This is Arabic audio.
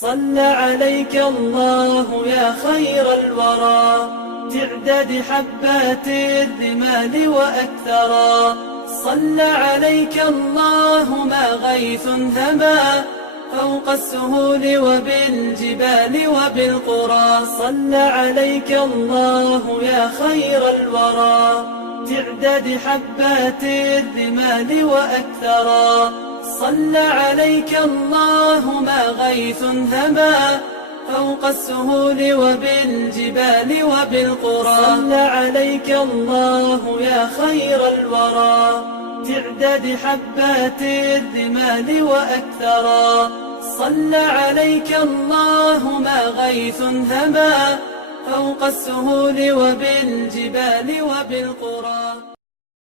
صلى عليك الله يا خير الورى تعداد حبات الرمال وأكثرا. صلى عليك الله ما غيث هما فوق السهول وبالجبال وبالقرى. صلى عليك الله يا خير الورى تعداد حبات الرمال وأكثرا. صلى عليك الله ما غيث هما فوق السهول وبالجبال وبالقرى. صلى عليك الله يا خير الورى تعداد حبات الرمال وأكثرا. صلى عليك الله ما غيث هما فوق السهول وبالجبال وبالقرى.